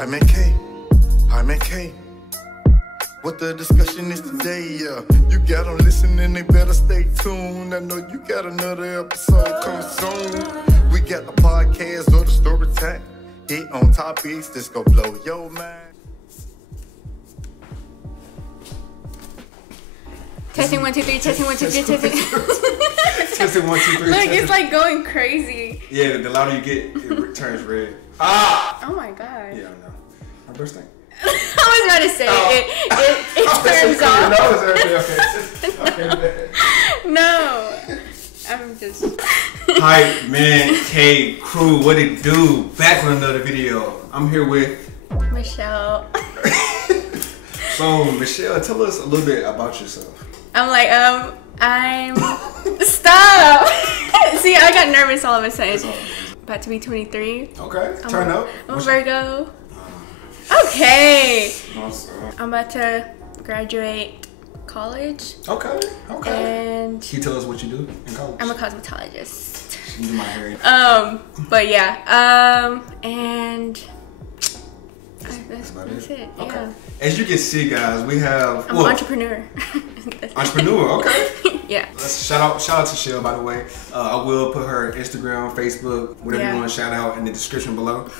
K. What the discussion is today, yeah. You got them listening, they better stay tuned. I know you got another episode coming soon. We got the podcast or the story time. Hit on topics that's gonna blow your mind. Testing 1 2 3. Testing 1 2 3. Testing. Testing 1 2 3. Look, it's like going crazy. Yeah, the louder you get, it turns red. Ah! Oh my god. Yeah, I know. My first thing. I was about to say it turns off. Okay. No, I'm just. Hype Man K crew, what it do? Back with another video. I'm here with Michelle. So Michelle, tell us a little bit about yourself. I'm stop. See, I got nervous all of a sudden. About to be 23. Okay, turn up. I'm a Virgo. Okay. I'm about to graduate college. Okay. And can you tell us what you do in college? I'm a cosmetologist. You do my hair. But yeah. And that's it. Okay. Yeah. As you can see, guys, we have. I'm an entrepreneur. Entrepreneur. Okay. Yeah. Shout out to Shell, by the way. I will put her Instagram, Facebook, whatever you want to shout out in the description below.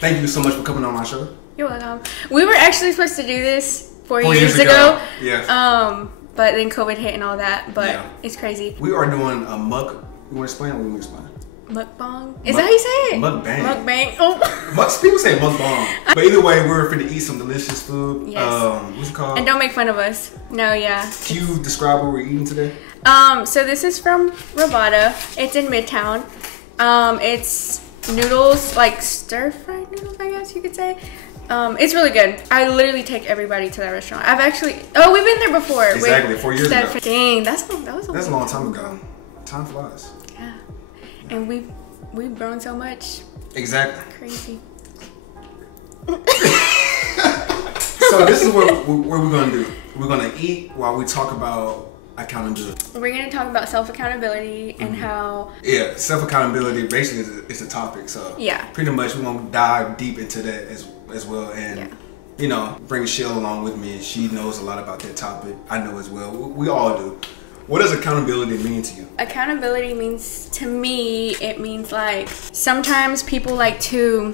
Thank you so much for coming on my show. You're welcome. We were actually supposed to do this 4 years ago. Yeah. But then COVID hit and all that. But it's crazy. We are doing a muk. You want to explain or we want to explain? Mukbang? Is that how you say it? Mukbang. Mukbang. Oh. People say mukbang. But either way, we're finna eat some delicious food. Yes. What's it called? And don't make fun of us. No, yeah. Can you describe what we're eating today? So this is from Rabada. It's in Midtown. It's noodles, like stir-fried noodles, I guess you could say. It's really good. I literally take everybody to that restaurant. I've actually... Oh, we've been there before. Exactly, 4 years ago. Dang, that was a long time ago. Time flies. Yeah. And we've grown so much. Exactly. Crazy. So this is what we're gonna do. We're gonna eat while we talk about accountability. We're gonna talk about self-accountability and how... Yeah, self-accountability basically is a topic. So yeah, pretty much we're gonna dive deep into that as well, and you know, bring Shell along with me. She knows a lot about that topic. I know as well. We all do. What does accountability mean to you? Accountability means, to me, it means like sometimes people like to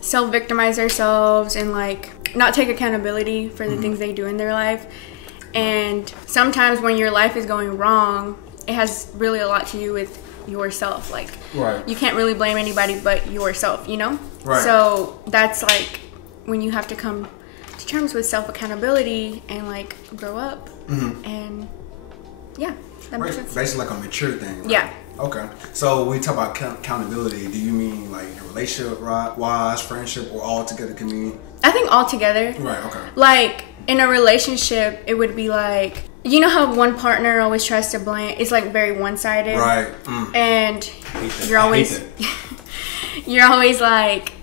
self-victimize themselves and like not take accountability for the things they do in their life. And sometimes when your life is going wrong, it has really a lot to do with yourself. Like, you can't really blame anybody but yourself, you know? Right. So that's like when you have to come to terms with self-accountability and like grow up and... Yeah, that makes sense. Basically like a mature thing, right? Yeah. Okay. So when you talk about accountability, do you mean like a relationship-wise, friendship, or all together can mean? I think all together. Right, okay. Like, in a relationship, it would be like, you know how one partner always tries to blame, it's like very one-sided. Right. And you're always, you're always like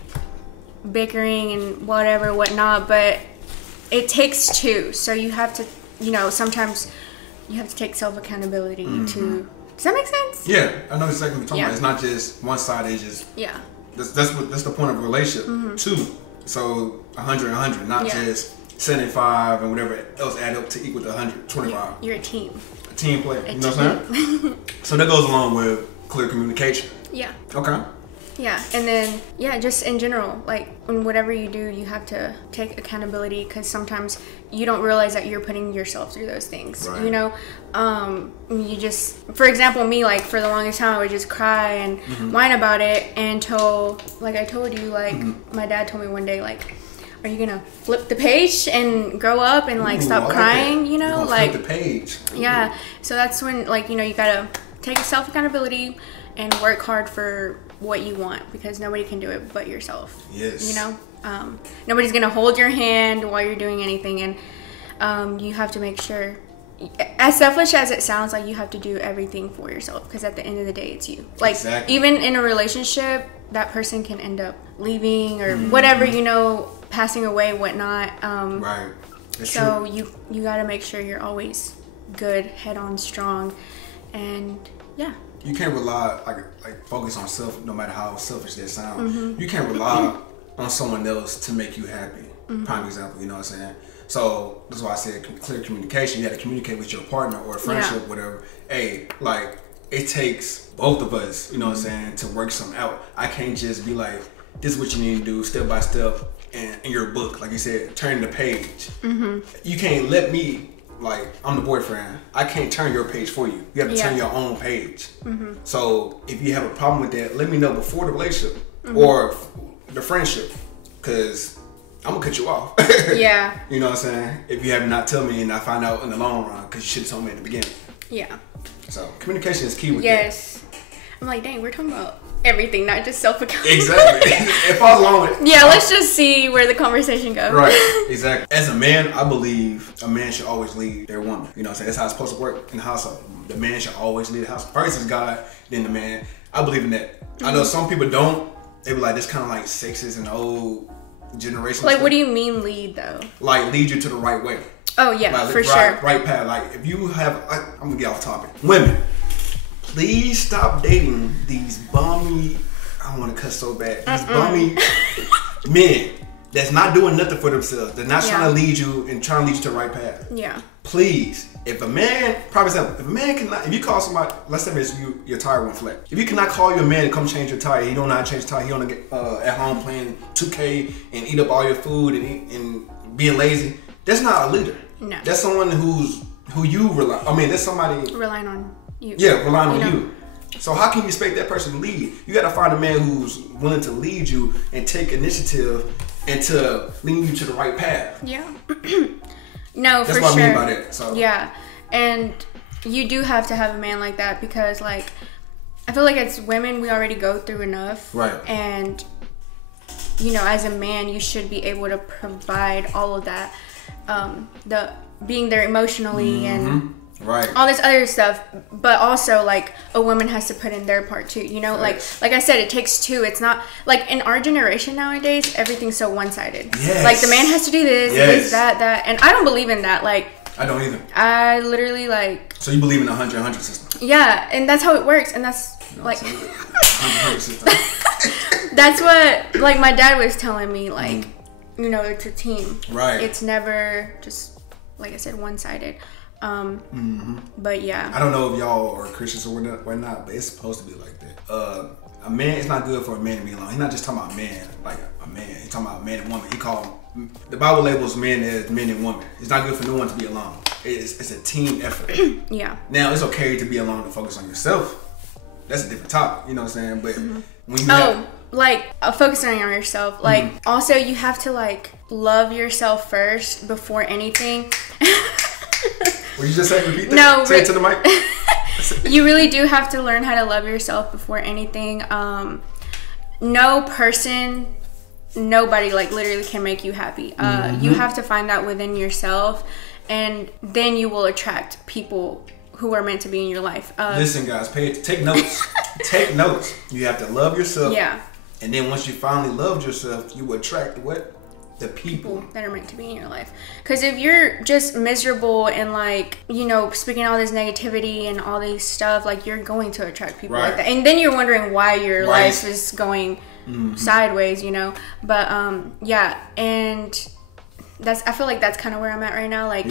bickering and whatever, whatnot, but it takes two. So you have to, you know, sometimes... You have to take self-accountability to... Does that make sense? Yeah, I know exactly what you're talking about. It's not just one side, it's just... Yeah. That's the point of a relationship, too. So, 100, not just 75 and whatever else add up to equal to 125. You're a team. A team player, you know what I'm saying? So that goes along with clear communication. Yeah. Okay. Yeah, and then, just in general, like, in whatever you do, you have to take accountability because sometimes you don't realize that you're putting yourself through those things, you know? You just, for example, me, like, for the longest time, I would just cry and whine about it until, like I told you, like, my dad told me one day, like, are you gonna flip the page and grow up and, like, stop crying, you know? Like, flip the page. Yeah, so that's when, like, you know, you gotta take self-accountability and work hard for what you want because nobody can do it but yourself. Yes. You know, nobody's gonna hold your hand while you're doing anything, and you have to make sure, as selfish as it sounds, like you have to do everything for yourself because at the end of the day, it's you. Like even in a relationship, that person can end up leaving or whatever, you know, passing away, whatnot. Right. That's so true. you got to make sure you're always good, head on, strong, and yeah. You can't rely like focus on self, no matter how selfish that sounds. You can't rely on someone else to make you happy. Prime example, you know what I'm saying? So that's why I said clear communication. You got to communicate with your partner or a friendship, whatever. Hey, like, it takes both of us, you know what I'm saying, to work something out. I can't just be like, this is what you need to do step by step in your book. Like you said, turn the page. You can't let me, like, I'm the boyfriend. I can't turn your page for you. You have to turn your own page. So if you have a problem with that, let me know before the relationship or the friendship, because I'm gonna cut you off. Yeah. You know what I'm saying? If you have not told me and I find out in the long run, because you should have told me in the beginning. Yeah. So communication is key with that. I'm like, dang, we're talking about everything, not just self-accountability. Exactly. It falls along with it. Yeah, let's just see where the conversation goes. Right. Exactly. As a man, I believe a man should always lead their woman. You know what I'm saying? That's how it's supposed to work in the household. The man should always lead the house. First is God, then the man. I believe in that. I know some people don't. They be like, this kind of like sexist and old generation. Like, what do you mean lead though? Like, lead you to the right way. Oh yeah, like, for sure. Right path. Like, if you have, I'm gonna get off topic. Women, please stop dating these bummy. I don't want to cuss so bad. These bummy men that's not doing nothing for themselves. They're not trying to lead you and trying to lead you to the right path. Yeah. Please, if a man, prime example, if a man cannot, if you call somebody, let's say it's you, your tire went flat. If you cannot call your man to come change your tire, he don't know how to change the tire. He want to get at home playing 2K and eat up all your food and being lazy. That's not a leader. No. That's someone who you rely. I mean, that's somebody relying on you. Yeah, relying on you. So how can you expect that person to lead? You got to find a man who's willing to lead you and take initiative and to lead you to the right path. Yeah. No, that's for what sure. I mean by that. So. Yeah, and you do have to have a man like that because, like, I feel like as women we already go through enough. Right. And you know, as a man, you should be able to provide all of that, the being there emotionally and all this other stuff. But also, like, a woman has to put in their part too. You know, like I said, it takes two. It's not like in our generation nowadays. Everything's so one-sided. Yes. Like the man has to do this, that, and I don't believe in that. Like, I don't either. I literally like. So you believe in the 100-100 system? Yeah, and that's how it works, and that's like. 100 system. That's what, like, my dad was telling me, like, you know, it's a team. Right. It's never just, like I said, one-sided. But yeah. I don't know if y'all are Christians or whatnot, but it's supposed to be like that. A man, it's not good for a man to be alone. He's not just talking about man, like a man. He's talking about man and woman. The Bible labels men as men and women. It's not good for no one to be alone. It's a team effort. Yeah. Now, it's okay to be alone and focus on yourself. That's a different topic, you know what I'm saying? But when you focusing on yourself, like, also you have to, like, love yourself first before anything. What you just say? Repeat that? No, say it to the mic. You really do have to learn how to love yourself before anything. No person, nobody, like, literally can make you happy. You have to find that within yourself, and then you will attract people who are meant to be in your life. Listen, guys, take notes. Take notes. You have to love yourself. Yeah. And then once you finally loved yourself, you attract what? The people that are meant to be in your life. Because if you're just miserable and, like, you know, speaking all this negativity and all this stuff, like, you're going to attract people like that. And then you're wondering why your life is going sideways, you know. But yeah, and I feel like that's kind of where I'm at right now. Like,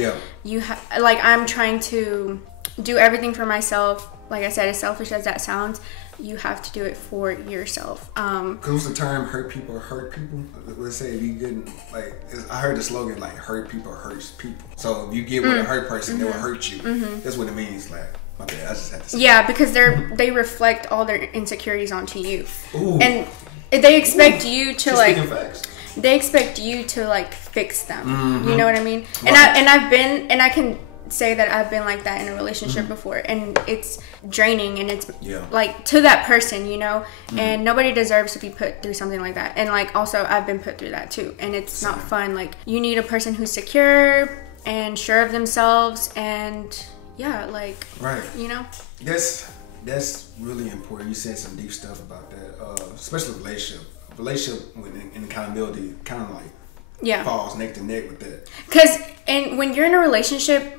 I'm trying to do everything for myself. Like I said, as selfish as that sounds, you have to do it for yourself. Because the term hurt people. Let's say if you get, like, I heard the slogan, like, hurt people hurts people. So if you get with a hurt person, they will hurt you. That's what it means. Like, my bad, I just had to say. Yeah, because they reflect all their insecurities onto you. Ooh. And they expect you to, like, they expect you to, like, fix them. You know what I mean? Right. And I can say that I've been like that in a relationship before, and it's draining, and it's like, to that person, you know, and nobody deserves to be put through something like that. And, like, also I've been put through that too, and it's not fun. Like, you need a person who's secure and sure of themselves, and like, right, you know, that's really important. You said some deep stuff about that, especially relationship and accountability kind of like falls neck to neck with that. Because when you're in a relationship,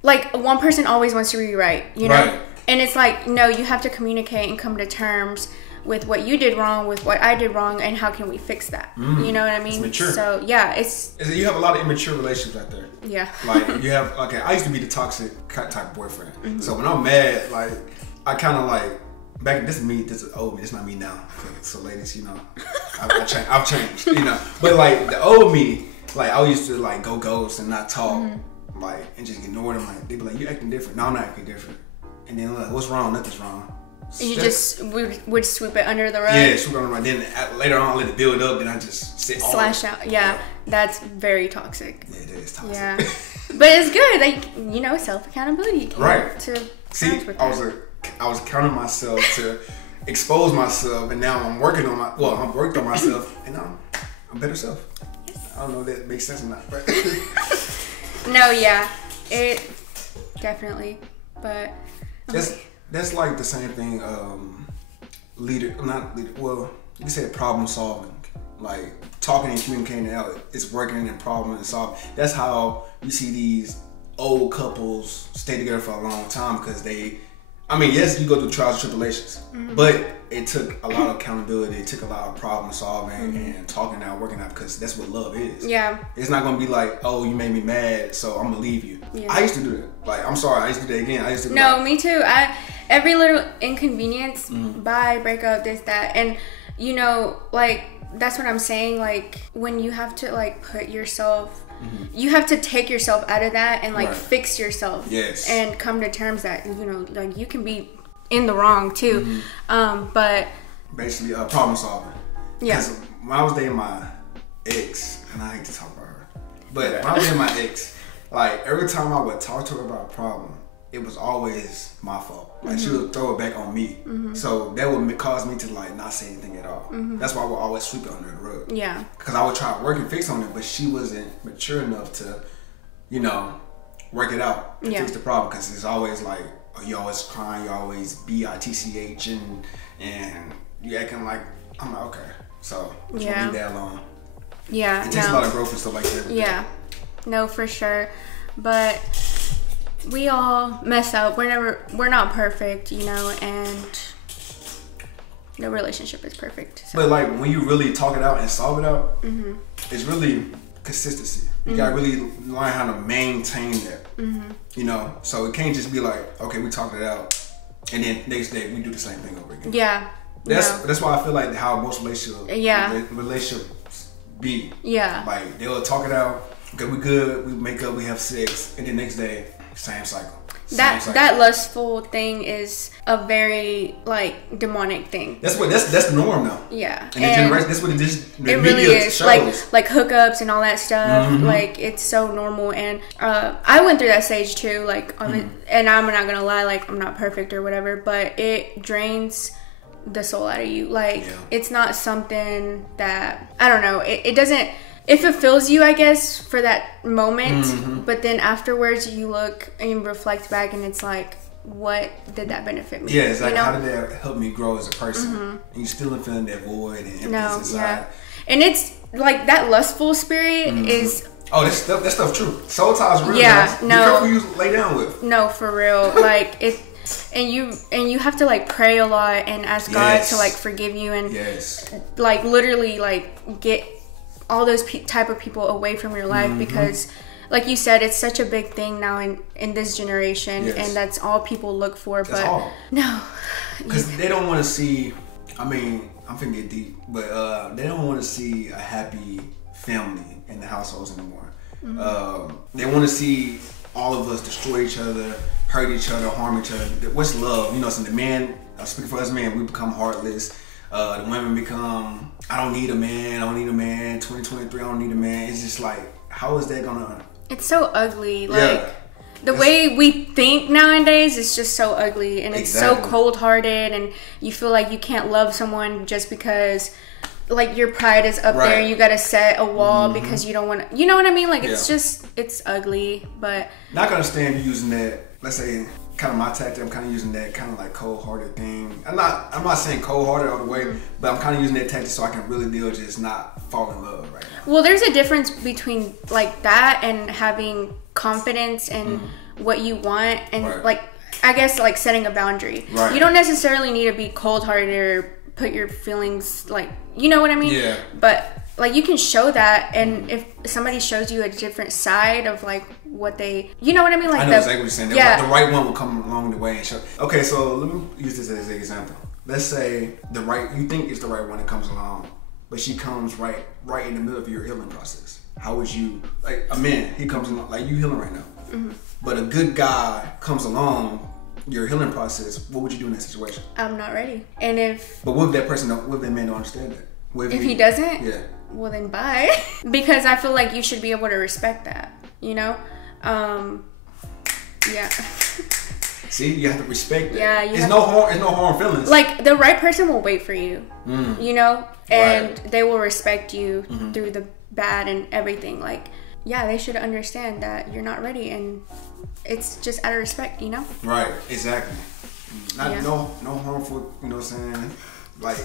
like, one person always wants to be right, you know? Right. And it's like, no, you have to communicate and come to terms with what you did wrong, with what I did wrong, and how can we fix that? You know what I mean? It's mature. So yeah, you have a lot of immature relationships out there. Yeah. Like you have, okay, I used to be the toxic type of boyfriend. So when I'm mad, like I kind of like, back, this is me, this is old me, this is not me now. So ladies, you know, I've changed, you know. But like the old me, like I used to like go ghost and not talk, like, and just ignore them. Like they'd be like, you acting different. No, I'm not acting different. And then like, what's wrong? Nothing's wrong. You just would sweep it under the rug. Yeah, sweep it under the rug. Then later on, I let it build up, then I just sit slash out. Yeah, that's very toxic. Yeah, it is toxic. Yeah, but it's good. Like, you know, self accountability. Right. To see, I was counting myself to expose myself, and now I'm working on I'm worked on myself, and I'm a better self. Yes. I don't know if that makes sense or not, but no, yeah, it definitely, but that's like the same thing. Well, you said problem solving, like talking and communicating out. It's working and problem and solving. That's how you see these old couples stay together for a long time, because yes, you go through trials and tribulations, but it took a lot of accountability. It took a lot of problem solving and talking out, working out, because that's what love is. Yeah. It's not going to be like, oh, you made me mad, so I'm going to leave you. Yeah. I used to do that. Like, I'm sorry, I used to do that again. I used to No, me too. Every little inconvenience, bye, break up, this, that. And, you know, like, that's what I'm saying. Like, when you have to, like, put yourself... You have to take yourself out of that and like fix yourself. Yes. And come to terms that, you know, like you can be in the wrong too. But basically problem solving. Yeah. Because when I was dating my ex, and I hate to talk about her, but when I was dating my ex, like every time I would talk to her about a problem, it was always my fault. Like she would throw it back on me. So that would cause me to like not say anything at all. That's why I would always sweep it under the rug. Yeah. Because I would try to work and fix on it, but she wasn't mature enough to, you know, work it out and fix the problem. Because it's always like, oh, you always crying, you always bitch and you acting like, I'm like, okay. So just leave that alone. Yeah. It takes a lot of growth and stuff like that. Yeah. No, for sure. But we all mess up. We're not perfect, you know, and no relationship is perfect. So. But like when you really talk it out and solve it out, it's really consistency. You gotta really learn how to maintain that. You know, so it can't just be like, okay, we talked it out, and then next day we do the same thing over again. Yeah. That's why I feel like how most relationships be. Yeah. Like they'll talk it out. Okay, we good. We make up. We have sex, and then next day. Same cycle. That lustful thing is a very like demonic thing. That's the norm now. Yeah. And the generation, that's what the it really is. Shows. Like hookups and all that stuff. Like it's so normal, and I went through that stage too. Like and I'm not gonna lie, like I'm not perfect or whatever, but it drains the soul out of you. Like it's not something that I don't know. It doesn't. It fulfills you, I guess, for that moment, but then afterwards you look and reflect back and it's like, what did that benefit me? Yeah, it's like, how did that help me grow as a person? And you still feeling that void and emptiness inside. Yeah. And it's like that lustful spirit is... Oh, that stuff true. Soul ties real. Yeah, guys. no. Be careful who you lay down with. No, for real. Like, it... And you have to like pray a lot and ask God to like forgive you and like literally like get all those type of people away from your life because like you said, it's such a big thing now in this generation and that's all people look for. That's all. No, because they don't want to see, I mean, I'm finna get deep, but they don't want to see a happy family in the households anymore. They want to see all of us destroy each other, hurt each other, harm each other. What's love? You know, so the man, speaking for us men, we become heartless. The women become, I don't need a man, 2023, I don't need a man. It's just like, how is that gonna... It's so ugly. Like, the way we think nowadays is just so ugly. And it's so cold-hearted. And you feel like you can't love someone just because, like, your pride is up there. And you gotta set a wall because you don't want to... You know what I mean? Like, it's just... It's ugly, but... Not gonna understand you using that, let's say... kind of my tactic. I'm kind of using that kind of like cold-hearted thing. I'm not saying cold-hearted all the way, but I'm kind of using that tactic so I can really deal with just not fall in love right now. Well, there's a difference between like that and having confidence in what you want and like I guess like setting a boundary. You don't necessarily need to be cold-hearted or put your feelings, like, you know what I mean? Yeah. But like, you can show that, and if somebody shows you a different side of like what they, you know what I mean? Like, I know exactly what you're saying. Yeah. The right one will come along the way and show. Okay, so let me use this as an example. Let's say you think it's the right one that comes along, but she comes right in the middle of your healing process. How would you, like, a man, he comes along, like, you healing right now, but a good guy comes along your healing process, what would you do in that situation? I'm not ready. But what if that person what if that man don't understand that? If he doesn't? Yeah. Well, then bye. Because I feel like you should be able to respect that, you know? Yeah. See, you have to respect that. Yeah, it's no harm feelings. Like, the right person will wait for you, you know? And Right. they will respect you through the bad and everything. Like, yeah, they should understand that you're not ready, and it's just out of respect, you know? Right, exactly. Yeah. No harmful, you know what I'm saying? Like,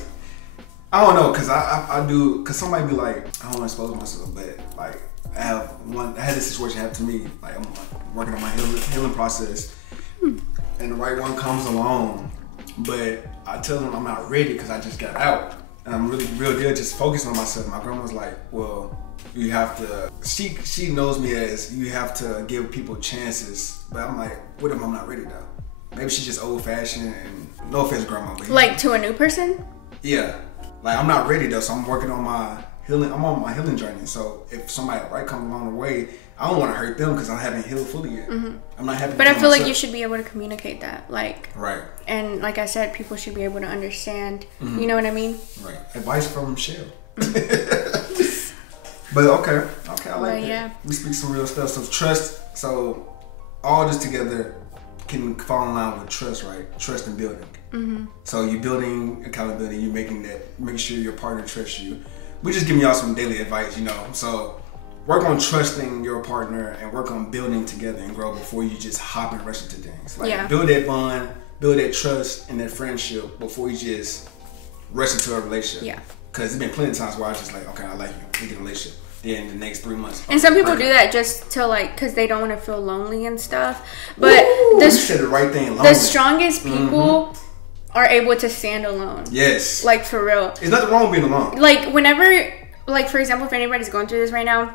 I don't know, cause I do, cause somebody be like, I don't want to expose myself, but like, I had this situation happen to me. Like, I'm working on my healing process, and the right one comes along, but I tell them I'm not ready because I just got out, and I'm really real deal just focusing on myself. My grandma's like, well, you have to. She knows me as you have to give people chances, but I'm like, what if I'm not ready though? Maybe she's just old fashioned, and no offense, grandma, but Like, to a new person? yeah. Like, I'm not ready though, so I'm working on my healing. I'm on my healing journey. So if somebody right comes along the way, I don't want to hurt them because I haven't healed fully yet. I'm not happy. But I feel like you should be able to communicate that, like, right. And like I said, people should be able to understand. You know what I mean? Right. Advice from Michelle. But okay, I like that. Yeah. We speak some real stuff. So trust. So all this together can fall in line with trust, right? Trust and building. So you're building accountability. You're making sure your partner trusts you. We're just giving y'all some daily advice, you know. So work on trusting your partner and work on building together and grow before you just hop and rush into things. Like, build that bond, build that trust and that friendship before you just rush into a relationship. Yeah. Because there's been plenty of times where I was just like, okay, I like you. We get a relationship. Then the next 3 months. And some people do that just to, like, because they don't want to feel lonely and stuff. But you said the right thing. Lonely. The strongest people are able to stand alone. Yes. Like, for real. There's nothing wrong with being alone. Like, whenever, like, for example, if anybody's going through this right now,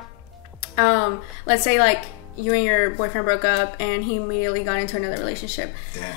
let's say, like, you and your boyfriend broke up and he immediately got into another relationship. Damn.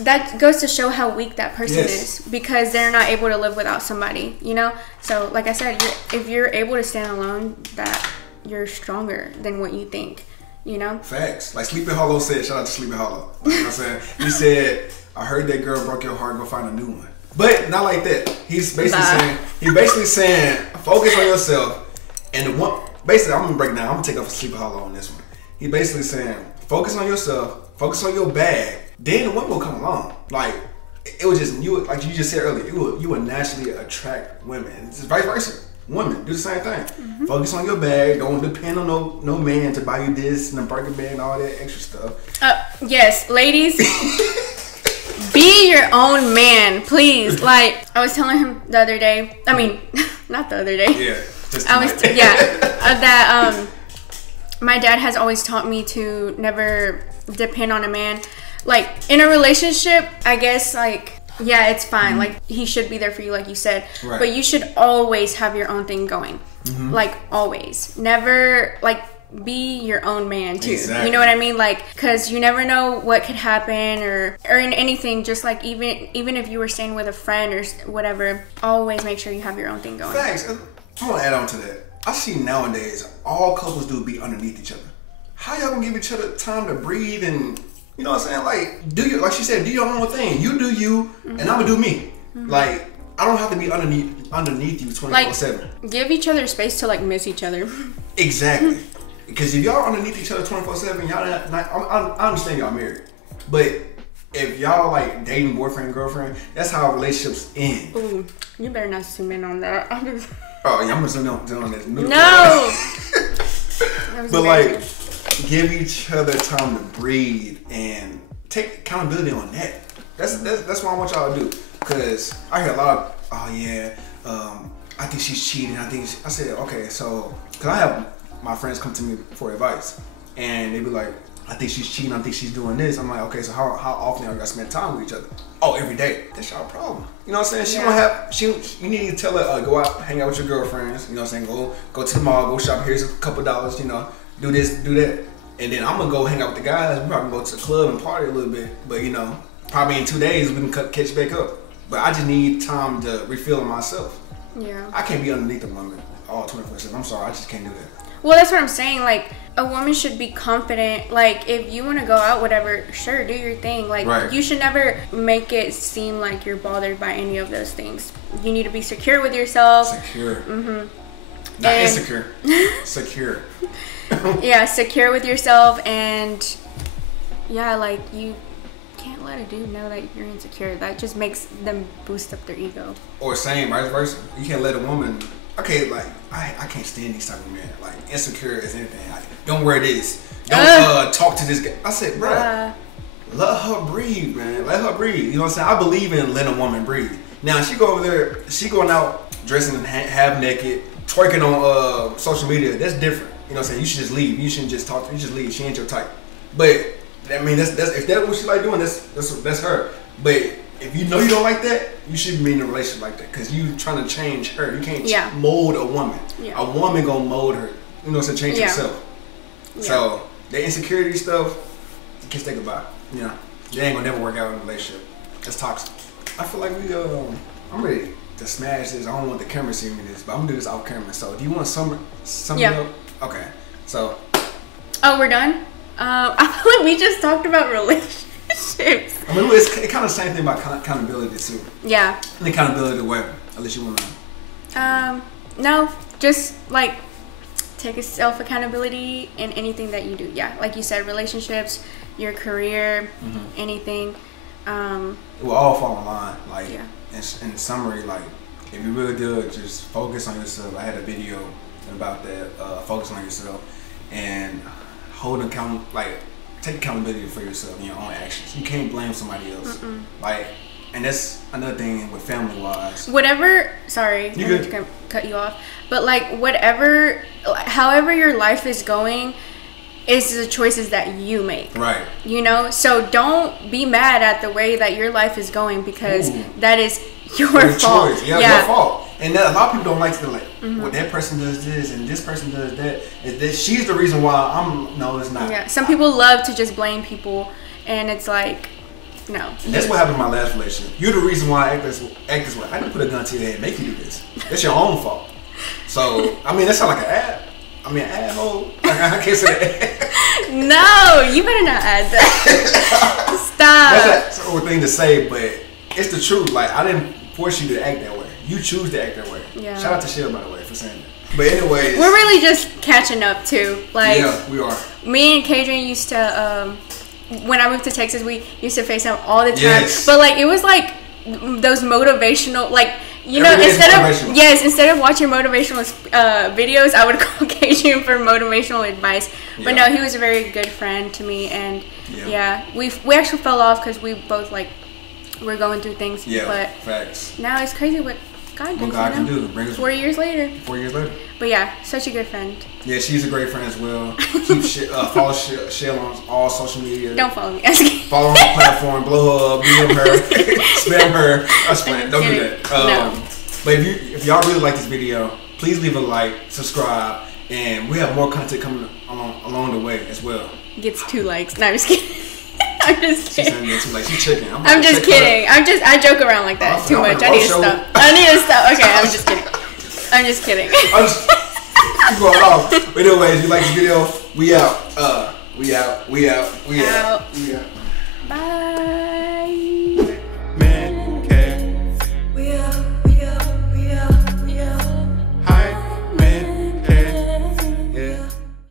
That goes to show how weak that person is, because they're not able to live without somebody, you know? So, like I said, if you're able to stand alone, that you're stronger than what you think, you know? Facts. Like Sleepy Hollow said, shout out to Sleepy Hollow. You know what I'm saying? He said, I heard that girl broke your heart, go find a new one. But not like that. He's basically saying, focus on yourself. And basically, I'm gonna break down. I'm gonna take off Sleepy Hollow on this one. He's basically saying, focus on yourself, focus on your bag. Then the women will come along. Like, it was just you, like you just said earlier. You would naturally attract women. It's vice versa. Women do the same thing. Focus on your bag. Don't depend on no man to buy you this and a Birkin bag and all that extra stuff. Yes, ladies, be your own man, please. Like, I was telling him the other day. I mean, not the other day. Yeah, just that my dad has always taught me to never depend on a man. Like, in a relationship, I guess, like, yeah, it's fine. Like, he should be there for you, like you said. Right. But you should always have your own thing going. Like, always. Never, like, be your own man, too. Exactly. You know what I mean? Like, because you never know what could happen or in anything. Just, like, even if you were staying with a friend or whatever, always make sure you have your own thing going. Thanks. I want to add on to that. I see nowadays, all couples do be underneath each other. How y'all gonna give each other time to breathe and... You know what I'm saying? Like, like she said, do your own thing. You do you, and I'm gonna do me. Like, I don't have to be underneath you 24/7. Like, give each other space to, like, miss each other. Exactly. Because if y'all underneath each other 24/7, y'all not, I understand y'all married, but if y'all like dating boyfriend and girlfriend, that's how relationships end. Ooh, you better not zoom in on that. Oh yeah, I'm gonna zoom in on that. No. But like, give each other time to breathe and take accountability on that. That's what I want y'all to do. Cause I hear a lot of, oh yeah, I think she's cheating. I said, okay, so, cause I have my friends come to me for advice, and they be like, I think she's cheating. I think she's doing this. I'm like, okay, so how often are y'all spend time with each other? Oh, every day. That's y'all problem. You know what I'm saying? She won't have. You need to tell her go out, hang out with your girlfriends. You know what I'm saying? Go to the mall, go shop. Here's a couple dollars. You know, do this, do that, and then I'm gonna go hang out with the guys. We probably go to the club and party a little bit. But you know, probably in 2 days we can catch back up. But I just need time to refill myself. Yeah. I can't be underneath a woman all 24/7. I'm sorry, I just can't do that. Well, that's what I'm saying. Like, a woman should be confident. Like, if you want to go out, whatever, sure, do your thing. Like, right. You should never make it seem like you're bothered by any of those things. You need to be secure with yourself. Secure. Mm-hmm. Not insecure. Secure. Yeah, secure with yourself, and yeah, like, you can't let a dude know that you're insecure. That just makes them boost up their ego. Or same, vice versa. You can't let a woman. Okay, like I can't stand these type of men. Like insecure as anything. Like, don't wear this. Don't talk to this guy. I said, bro, let her breathe, man. Let her breathe. You know what I'm saying? I believe in letting a woman breathe. Now she go over there. She going out dressing half naked, twerking on social media. That's different. You know what I'm saying? You should just leave. You shouldn't just talk to her. You just leave. She ain't your type. But I mean, that's if that's what she like doing, that's her. But if you know you don't like that, you shouldn't be in a relationship like that, because you trying to change her. You can't mold a woman. Yeah. A woman gonna mold her. You know what I'm saying? Change herself. Yeah. So the insecurity stuff, you can say goodbye. You know, they ain't gonna never work out in a relationship. That's toxic. I feel like I'm ready to smash this. I don't want the camera seeing me this, but I'm gonna do this off camera. So do you want to sum it up? Okay. So. Oh, we're done. I feel like we just talked about relationships. I mean, it's kind of the same thing about accountability too. Yeah. And accountability where, unless you want to. No, just like take a self-accountability in anything that you do. Yeah, like you said, relationships, your career, anything. It will all fall in line. Like, in summary, like, if you really do it, just focus on yourself. I had a video about that. Focus on yourself and hold account. Like, take accountability for yourself and your own actions. You can't blame somebody else. Like, and that's another thing with family wise. Whatever. Sorry, I need to cut you off. But like, however your life is going, is the choices that you make. Right. You know, so don't be mad at the way that your life is going, because that is your fault. Choice. Yeah, your fault. And a lot of people don't like to well, that person does this and this person does that. She's the reason why no, it's not. Yeah. Some people love to just blame people, and it's like, no. And that's what happened in my last relationship. You're the reason why I act this way. I didn't put a gun to your head and make you do this. That's your own fault. So, I mean, that sounds like an asshole. I can't say that. No, you better not add that. Stop. That's a thing to say, but it's the truth. Like, I didn't force you to act that way. You choose to act that way. Yeah. Shout out to Shell, by the way, for saying that. But anyways, we're really just catching up too. Like, yeah, we are. Me and Kadrian used to, when I moved to Texas, we used to FaceTime all the time. Yes. But like, it was like those motivational, like, you know, instead of watching motivational videos, I would call Kadrian for motivational advice. But no, he was a very good friend to me, and we actually fell off because we both like were going through things. Yeah, but facts. Now it's crazy what God does. What God can do. 4 years later. 4 years later. But yeah, such a good friend. Yeah, she's a great friend as well. Follow Shell on all social media. Don't follow me. Follow her on the platform. Blow her up. DM her. Spam her. Don't do that. No. But if y'all really like this video, please leave a like, subscribe, and we have more content coming along the way as well. Gets 2 likes. No, I'm just kidding. I'm just kidding. She's chicken. I'm just kidding. I joke around like that too much. I need to stop. Okay, I'm just kidding. I'm just kidding. Keep going off. But anyways, if you like this video, we out. We out. Bye.